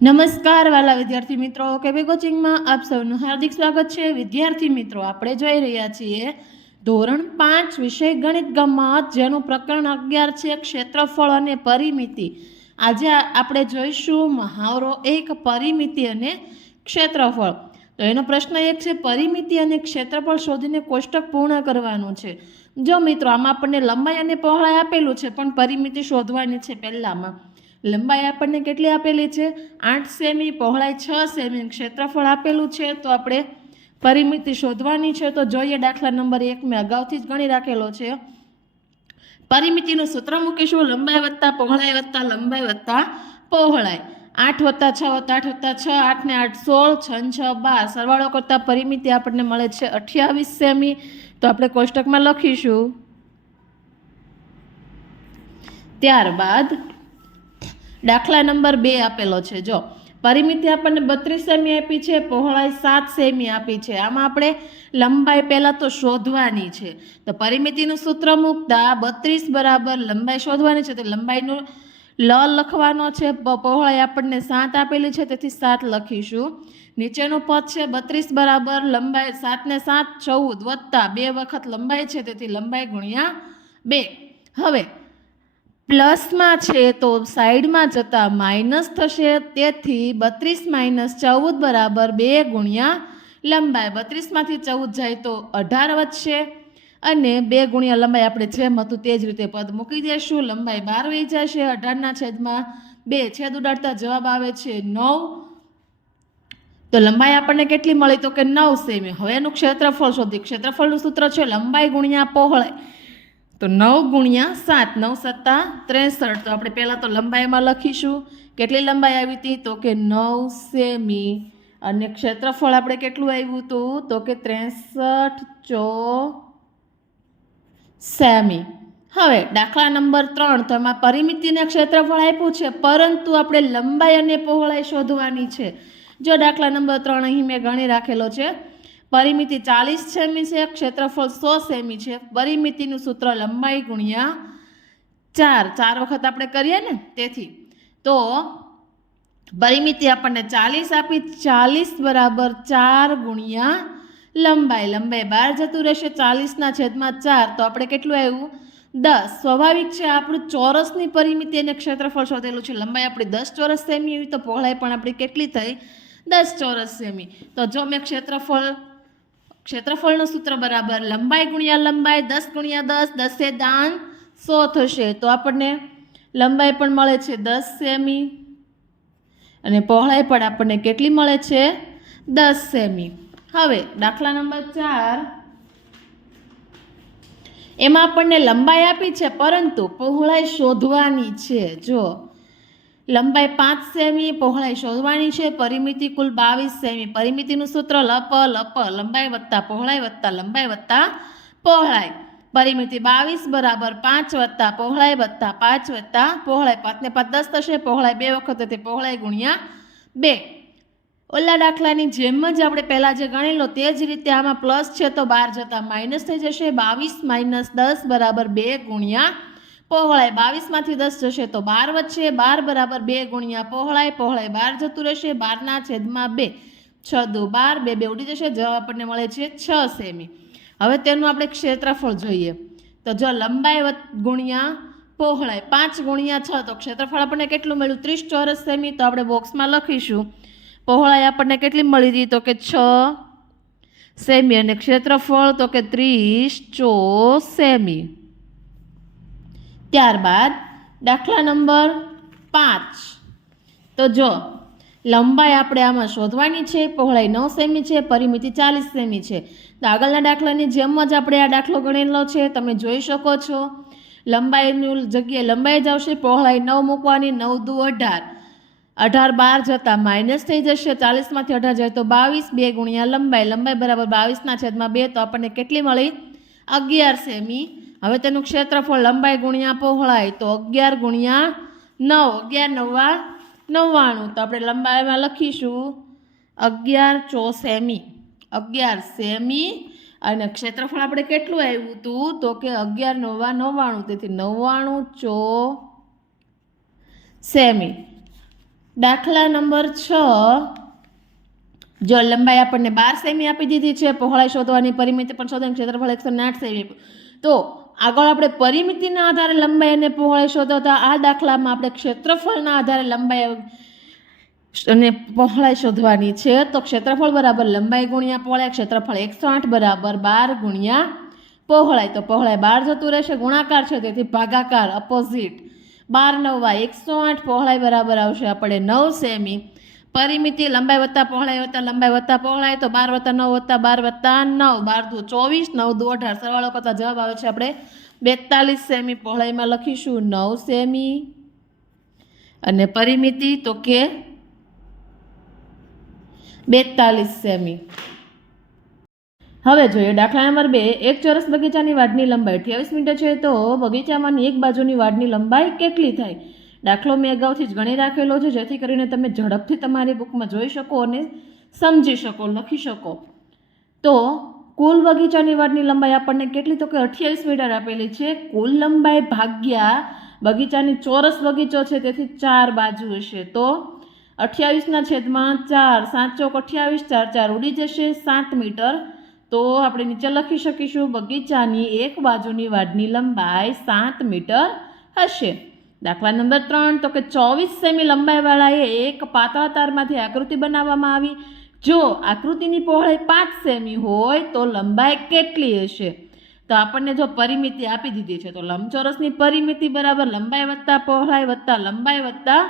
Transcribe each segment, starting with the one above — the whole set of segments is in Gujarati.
નમસ્કાર વાલા વિદ્યાર્થી મિત્રો, કેબી કોચિંગમાં આપ સૌનું હાર્દિક સ્વાગત છે। વિદ્યાર્થી મિત્રો, આપણે જોઈ રહ્યા છીએ ધોરણ 5 વિષય ગણિત ગમ્મત, જેનું પ્રકરણ 11 છે ક્ષેત્રફળ અને પરિમિતિ। આજે આપણે જોઈશું મહાવરો 1 પરિમિતિ અને ક્ષેત્રફળ। તો એનો પ્રશ્ન એક છે, પરિમિતિ અને ક્ષેત્રફળ શોધીને કોષ્ટક પૂર્ણ કરવાનું છે। જો મિત્રો, આમાં આપણને લંબાઈ અને પહોળાઈ આપેલું છે, પણ પરિમિતિ શોધવાની છે। પહેલામાં લંબાઈ આપણને કેટલી આપેલી છે? 8 સેમી, પહોળાઈ 6 સેમી, ક્ષેત્રફળ આપેલું છે, તો આપણે પરિમિતિ શોધવાની છે। તો જોઈએ દાખલા નંબર 1 મેં અગાઉથી જ ગણી રાખેલો છે। પરિમિતિનું સૂત્ર મૂકીશું, લંબાઈ વત્તા પહોળાઈ વત્તા લંબાઈ વત્તા પહોળાઈ। 8 વત્તા 6 વત્તા 8 વત્તા 6, 8 ને 8 16, 6 ને 6 12, સરવાળો કરતા પરિમિતિ આપણને મળે છે 28 સેમી। તો આપણે કોષ્ટકમાં લખીશું। ત્યારબાદ દાખલા નંબર 2 આપેલો છે। જો પરિમિતિ આપણને 32 સેમી આપી છે, પહોળાઈ 7 સેમી આપી છે। આમાં આપણે લંબાઈ પહેલાં તો શોધવાની છે। તો પરિમિતિનું સૂત્ર મૂકતા 32 બરાબર લંબાઈ શોધવાની છે, તો લંબાઈનું લ લખવાનો છે। પહોળાઈ આપણને 7 આપેલી છે, તેથી 7 લખીશું। નીચેનું પદ છે 32 બરાબર લંબાઈ 7 ને 7 14 વત્તા 2 વખત લંબાઈ છે, તેથી લંબાઈ ગુણ્યા 2। હવે પ્લસમાં છે તો સાઈડમાં જતાં માઇનસ થશે, તેથી 32 માઇનસ 14 બરાબર 2 ગુણ્યા લંબાઈ। 32માંથી 14 જાય તો 18 વધશે, અને 2 ગુણ્યા લંબાઈ આપણે જેમ હતું તે જ રીતે પદ મૂકી દઈશું। લંબાઈ 12 વહી જશે, 18ના છેદમાં 2 છેદ ઉડાડતા જવાબ આવે છે 9। તો લંબાઈ આપણને કેટલી મળી? તો કે 9 સેમી। હવે એનું ક્ષેત્રફળ શોધી। ક્ષેત્રફળનું સૂત્ર છે લંબાઈ ગુણ્યા પહોળાઈ, તો 9 ગુણ્યા 7, 9 સત્તા 63। તો આપણે પહેલાં તો લંબાઈમાં લખીશું, કેટલી લંબાઈ આવી હતી? તો કે 9 સેમી, અને ક્ષેત્રફળ આપણે કેટલું આવ્યું હતું? તો કે 63 સેમી। હવે દાખલા નંબર 3, તો એમાં પરિમિતિને ક્ષેત્રફળ આપ્યું છે, પરંતુ આપણે લંબાઈ અને પહોળાઈ શોધવાની છે। જો દાખલા નંબર 3 અહીં મેં ગણી રાખેલો છે। પરિમિતિ 40 સેમી છે, ક્ષેત્રફળ 100 સેમી છે। પરિમિતિનું સૂત્ર લંબાઈ ગુણ્યા 4 વખત આપણે કરીએ ને, તેથી તો પરિમિતિ આપણને 40 આપી, 40 બરાબર 4 ગુણ્યા લંબાઈ। લંબાઈ 12 જતું રહેશે, 40ના છેદમાં 4, તો આપણે કેટલું આવ્યું? 10। સ્વાભાવિક છે, આપણું ચોરસની પરિમિતિ અને ક્ષેત્રફળ શોધેલું છે। લંબાઈ આપણી 10 ચોરસ સેમી એવી, તો પહોળાઈ પણ આપણી કેટલી થઈ? 10 ચોરસ સેમી। તો જો મેં ક્ષેત્રફળનું સૂત્ર બરાબર લંબાઈ ગુણ્યા લંબાઈ, 10 ગુણ્યા 10, 10 દાન 100 થશે। તો આપણને લંબાઈ પણ મળે છે 10 સેમી, અને પહોળાઈ પણ આપણને કેટલી મળે છે? 10 સેમી। હવે દાખલા નંબર 4, એમાં આપણને લંબાઈ આપી છે, પરંતુ પહોળાઈ શોધવાની છે। જો લંબાઈ 5 સેમી, પહોળાઈ શોધવાની છે। પરિમિતિ કુલ 22 સેમી। પરિમિતિનું સૂત્ર લપ લંબાઈ વત્તા પહોળાઈ વત્તા લંબાઈ વત્તા પહોળાઈ। પરિમિતિ 22 બરાબર 5 વત્તા પહોળાઈ વત્તા 5 વત્તા પહોળાઈ। 5 ને 5 10 થશે, પહોળાઈ 2 વખત, તેથી પહોળાઈ ગુણ્યા 2। ઓલા દાખલાની જેમ જ આપણે પહેલાં જે ગણેલો તે જ રીતે આમાં પ્લસ છે, તો 12 જતાં માઇનસ થઈ જશે। 22 માઇનસ 10 બરાબર 2 ગુણ્યા પહોળાઈ। 22માંથી 10 જશે તો 12 વધશે, 12 બરાબર 2 ગુણ્યા પહોળાઈ। પહોળાઈ 12 જતું રહેશે, 12ના છેદમાં 2, 6 દુ 12, 2 ઉડી જશે, જવાબ આપણને મળે છે 6 સેમી। હવે તેનું આપણે ક્ષેત્રફળ જોઈએ। તો જો લંબાઈ ગુણ્યા પહોળાઈ 5 ગુણ્યા 6, તો ક્ષેત્રફળ આપણને કેટલું મળ્યું? 30 ચોરસ સેમી। તો આપણે બોક્સમાં લખીશું, પહોળાઈ આપણને કેટલી મળી હતી? તો કે 6 સેમી, અને ક્ષેત્રફળ તો કે 30 સેમી। ત્યારબાદ દાખલા નંબર 5, તો જો લંબાઈ આપણે આમાં શોધવાની છે, પહોળાઈ 9 સેમી છે, પરિમિતિ 40 સેમી છે। તો આગળના દાખલાની જેમ જ આપણે આ દાખલો ગણેલો છે, તમે જોઈ શકો છો। લંબાઈની જગ્યાએ લંબાઈ જ આવશે, પહોળાઈ 9 મૂકવાની, 9 દુ 18, 18 12 જતાં માઇનસ થઈ જશે, 40માંથી 18 જાય તો 22, 2 ગુણ્યા લંબાઈ। લંબાઈ બરાબર 22ના છેદમાં 2, તો આપણને કેટલી મળી? 11 સેમી। હવે તેનું ક્ષેત્રફળ લંબાઈ ગુણ્યા પહોળાઈ, તો 11 ગુણ્યા 9, 11 9 99, તો આપણે લંબાઈમાં લખીશું 11 સેમી। 11 સેમી, અને ક્ષેત્રફળ આપણે કેટલું આવ્યું હતું? તો કે 11 9 99, તેથી 99 સેમી। દાખલા નંબર 6, જો લંબાઈ આપણને 12 સેમી આપી દીધી છે, પહોળાઈ શોધવાની, પરિમિતિ પણ શોધવાની, ક્ષેત્રફળ 108 સેમી. તો આગળ આપણે પરિમિતિના આધારે લંબાઈ અને પહોળાઈ શોધતા, આ દાખલામાં આપણે ક્ષેત્રફળના આધારે લંબાઈ અને પહોળાઈ શોધવાની છે. તો ક્ષેત્રફળ બરાબર લંબાઈ ગુણ્યા પહોળાઈ, ક્ષેત્રફળ 108 બરાબર 12 ગુણ્યા પહોળાઈ. તો પહોળાઈ 12 જતું રહેશે, ગુણાકાર છે તેથી ભાગાકાર, અપોઝિટ. 12 9 108, પહોળાઈ બરાબર આવશે આપણે 9 સેમી. પરિમિતિ લંબાઈ વત્તા પહોળાઈ વત્તા લંબાઈ વત્તા પહોળાઈ, તો 12 વત્તા 9 વત્તા 12 વત્તા 9, 12 દુ 24, 9 દુ 18, સરવાળો કરતા જવાબ આવે છે આપણે 42 સેમી. પહોળાઈમાં લખીશું 9 સેમી અને પરિમિતિ તો કે 42 સેમી. હવે જોઈએ દાખલા નંબર 2, એક ચોરસ બગીચાની વાડની લંબાઈ 28 મીટર છે, તો બગીચામાંની એક બાજુની વાડની લંબાઈ કેટલી થાય? દાખલો મેં અગાઉથી જ ગણી રાખેલો છે, જેથી કરીને તમે ઝડપથી તમારી બુકમાં જોઈ શકો અને સમજી શકો, લખી શકો. તો કુલ બગીચાની વાડની લંબાઈ આપણને કેટલી? તો કે 28 મીટર આપેલી છે. કુલ લંબાઈ ભાગ્યા બગીચાની ચોરસ બગીચો છે તેથી 4 બાજુ હશે. તો 28/4, 7 ચોક 28, 4 4 ઉડી જશે, 7 મીટર. તો આપણે નીચે લખી શકીશું બગીચાની એક બાજુની વાડની લંબાઈ 7 મીટર હશે. દાખલા નંબર 3, તો કે 24 સેમી લંબાઈવાળા એક પાતળા તારમાંથી આકૃતિ બનાવવામાં આવી. જો આકૃતિની પહોળાઈ 5 સેમી હોય તો લંબાઈ કેટલી હશે? તો આપણને જો પરિમિતિ આપી દીધી છે, તો લંબચોરસની પરિમિતિ બરાબર લંબાઈ વત્તા પહોળાઈ વત્તા લંબાઈ વત્તા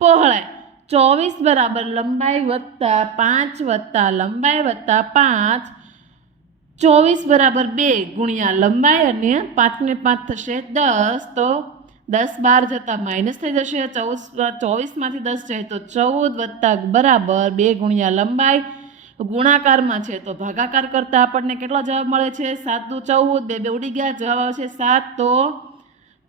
પહોળાઈ. 24 બરાબર લંબાઈ વત્તા 5 વત્તા લંબાઈ વત્તા 5, 24 બરાબર 2 ગુણ્યા લંબાઈ અને 5 ને 5 થશે 10. તો 10 12 જતા માઇનસ થઈ જશે, 24માંથી 10 જાય તો 14 વત્તા બરાબર 2 ગુણ્યા લંબાઈ, ગુણાકારમાં છે તો ભાગાકાર કરતા આપણને કેટલો જવાબ મળે છે? 7 દુ 14, 2 ઉડી ગયા, જવાબ આવશે 7.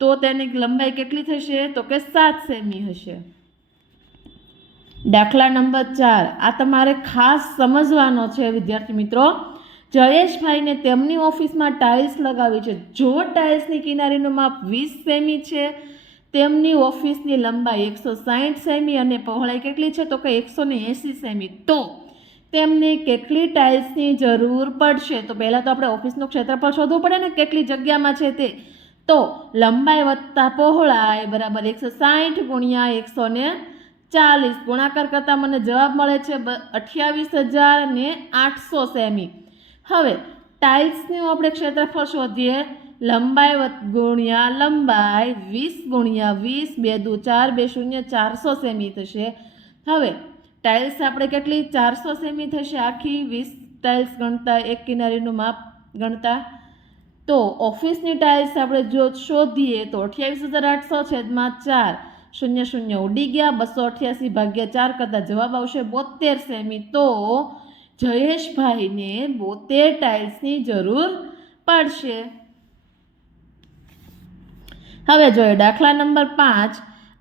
તો તેની લંબાઈ કેટલી થશે? તો કે 7 સેમી હશે. દાખલા નંબર 4, આ તમારે ખાસ સમજવાનો છે વિદ્યાર્થી મિત્રો. જયેશભાઈને તેમની ઓફિસમાં ટાઇલ્સ લગાવી છે. જો ટાઇલ્સની કિનારીનું માપ 20 સેમી છે, તેમની ઓફિસની લંબાઈ 160 સેમી અને પહોળાઈ કેટલી છે? તો કે 180 સેમી. તો તેમને કેટલી ટાઇલ્સની જરૂર પડશે? તો પહેલાં તો આપણે ઓફિસનું ક્ષેત્રફળ શોધવું પડે ને, કેટલી જગ્યામાં છે તે. તો લંબાઈ વત્તા પહોળાઈ બરાબર 160 ગુણ્યા 140, ગુણાકાર કરતાં મને જવાબ મળે છે 28,800 સેમી. હવે ટાઇલ્સનું આપણે ક્ષેત્રફળ શોધીએ. લંબાઈ ગુણ્યા લંબાઈ 20 ગુણ્યા 20, 2 દુ 4, 2 0, 400 સેમી થશે. હવે ટાઇલ્સ આપણે કેટલી? 400 સેમી થશે આખી. 20 ટાઇલ્સ ગણતા, એક કિનારીનું માપ ગણતા. તો ઓફિસની ટાઇલ્સ આપણે જો શોધીએ તો 28,800/4, 0 0 ઉડી ગયા, 288/4 કરતાં જવાબ આવશે 72 સેમી. તો જયેશભાઈને 72 ટાઇલ્સની જરૂર પડશે. હવે જોઈએ દાખલા નંબર 5,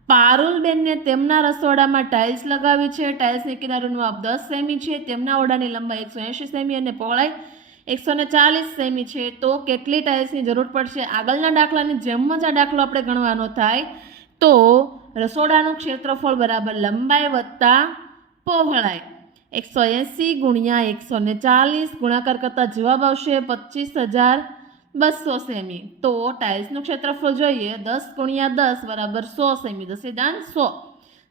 પારુલબેનને તેમના રસોડામાં ટાઇલ્સ લગાવી છે. ટાઇલ્સની કિનારીનું માપ 10 સેમી છે, તેમના ઓરડાની લંબાઈ 180 સેમી અને પહોળાઈ 140 સેમી છે. તો કેટલી ટાઇલ્સની જરૂર પડશે? આગળના દાખલાની જેમ જ આ દાખલો આપણે ગણવાનો થાય. તો રસોડાનું ક્ષેત્રફળ બરાબર લંબાઈ વત્તા પહોળાઈ, 180 ગુણ્યા 140, ગુણાકાર કરતાં જવાબ આવશે 25,200 સેમી. તો ટાઇલ્સનું ક્ષેત્રફળ જોઈએ, 10 ગુણ્યા 10 બરાબર 100 સેમી, 10/100.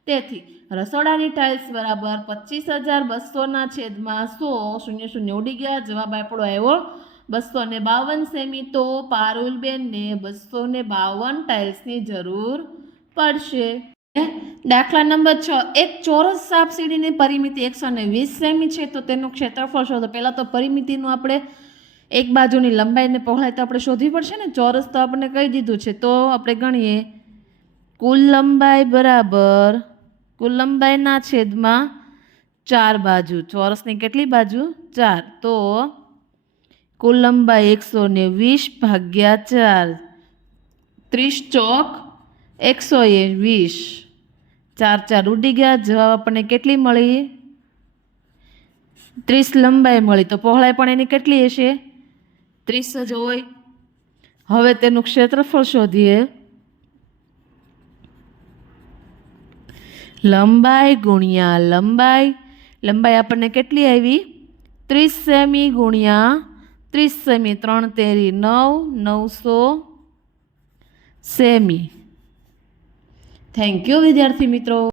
તેથી રસોડાની ટાઇલ્સ બરાબર 25,200/100, 0 0 ઉડી ગયા, જવાબ આપણો આવ્યો 252 સેમી. તો પારુલબેનને 252 ટાઇલ્સની જરૂર પડશે. દાખલા નંબર 6, એક ચોરસ સાપ સીડીની પરિમિતિ 120 સેમી છે, તો તેનું ક્ષેત્રફળ શોધો. પહેલાં તો પરિમિતિનું આપણે એક બાજુની લંબાઈ અને પહોળાઈ તો આપણે શોધવી પડશે ને. ચોરસ તો આપણે કહી દીધું છે, તો આપણે ગણીએ. કુલ લંબાઈ બરાબર કુલ લંબાઈના છેદમાં 4 બાજુ. ચોરસની કેટલી બાજુ? 4. તો કુલ લંબાઈ 120/4, 30 ચોક 120, 4 4 ઉડી ગયા, જવાબ આપણને કેટલી મળી? 30 લંબાઈ મળી. તો પહોળાઈ પણ એની કેટલી હશે? 30 જ હોય. હવે તેનું ક્ષેત્રફળ શોધીએ. લંબાઈ ગુણ્યા લંબાઈ, લંબાઈ આપણને કેટલી આવી? 30 સેમી ગુણ્યા 30 સેમી, 3 તેરી 9, 900 સેમી. થેન્ક યુ વિદ્યાર્થી મિત્રો.